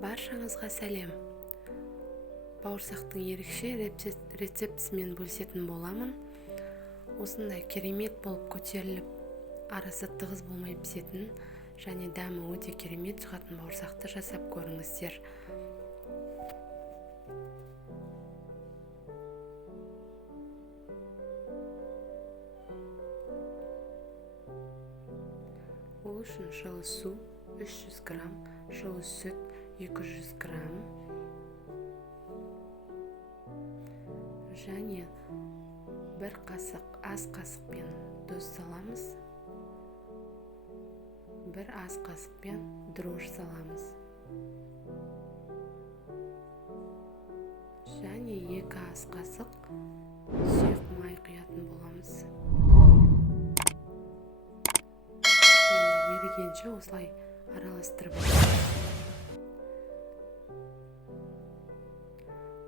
Баршаңызға сәлем. Бауырсақтың ерекше рецептісімен бөлісетін боламын. Осындай керемет болып көтеріліп, арасы тығыз болмай пісетін және дәмі өте керемет шығатын бауырсақты жасап көріңіздер. Ол үшін жылы су 300 грамм, жылы сүт 200 грамм және бір ас қасықпен тұз саламыз, бір ас қасықпен дрожь саламыз және 2 ас қасық сұйық май құятын боламыз. Ерігенше осылай араластырып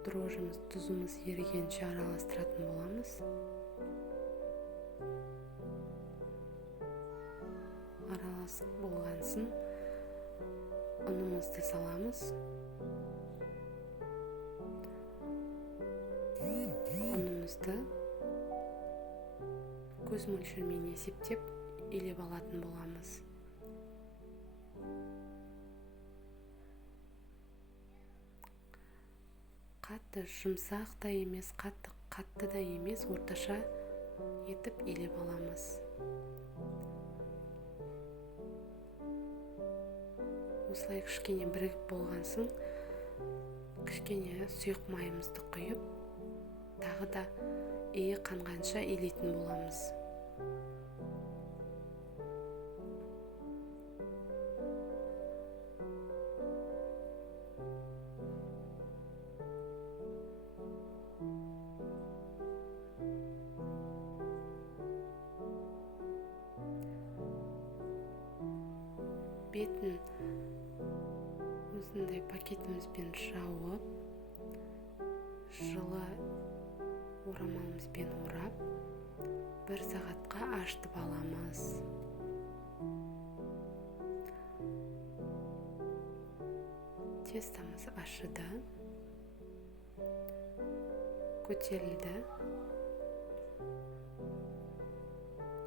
дрожжымыз, тұзымыз ерігенше араластыратын боламыз. Араласып болғансын ұнымызды саламыз. Ұнымызды көз мөлшерімен есептеп елеп алатын боламыз. Қатты жұмсақ та емес, қатты да емес, орташа етіп елеп аламыз. Осылай кішкене бірігіп болған соң, кішкене сұйық майымызды құйып, тағы да иі қанғанша елейтін боламыз. Бетін осындай пакетімізбен жауып, жылы орамалымызбен орап, 1 сағатқа ашытып аламыз. Тестамыз ашыды, көтерілді.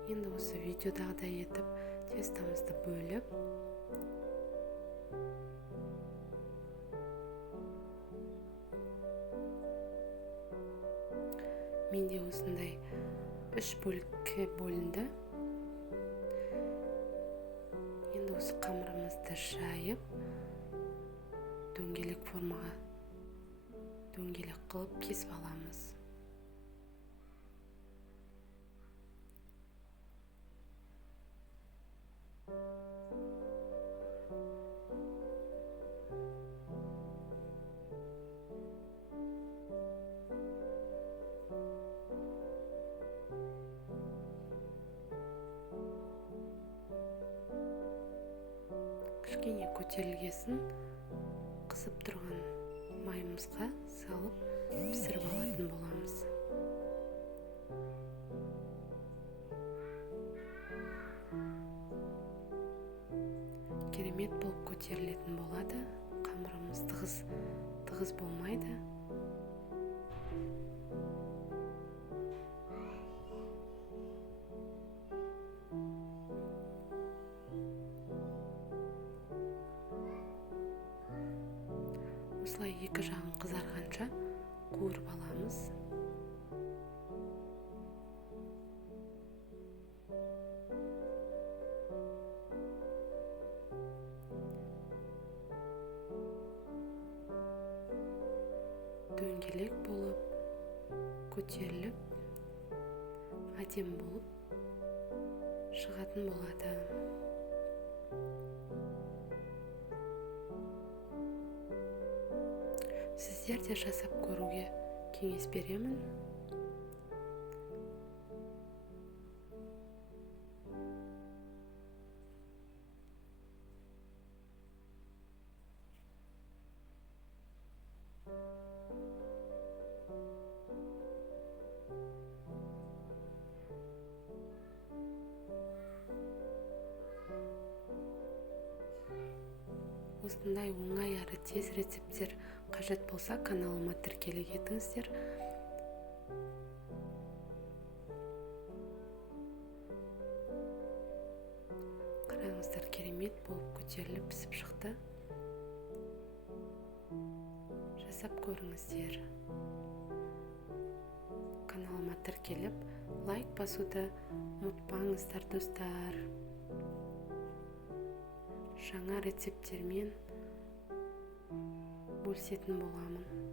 Енді осы видеодағыдай етіп тестамызды бөліп, менде осындай 3 бөлікке бөлінді. Енді осы қамырымызды жайып, дөңгелек формаға дөңгелек қылып кесіп аламыз. Кішкене көтерілгесін қызып тұрған майымызға салып пісіріп алатын боламыз. Керемет болып көтерілетін болады. Қамырымыз тығыз болмайды. Осылай 2 жағын қызарғанша қуырып аламыз. Дөңгелек болып, көтеріліп, әдемі болып шығатын болады. Сіздер де жасап көруге кеңес беремін. осындай оңай әрі тез рецепттер қажет болса, каналыма тіркеле кетіңіздер. Қараңыздар, керемет болып көтеріліп пісіп шықты. Жасап көріңіздер. Каналыма тіркеліп, лайк басуды ұмытпаңыздар, достар. Жаңа рецепттермен бөлісетін боламын.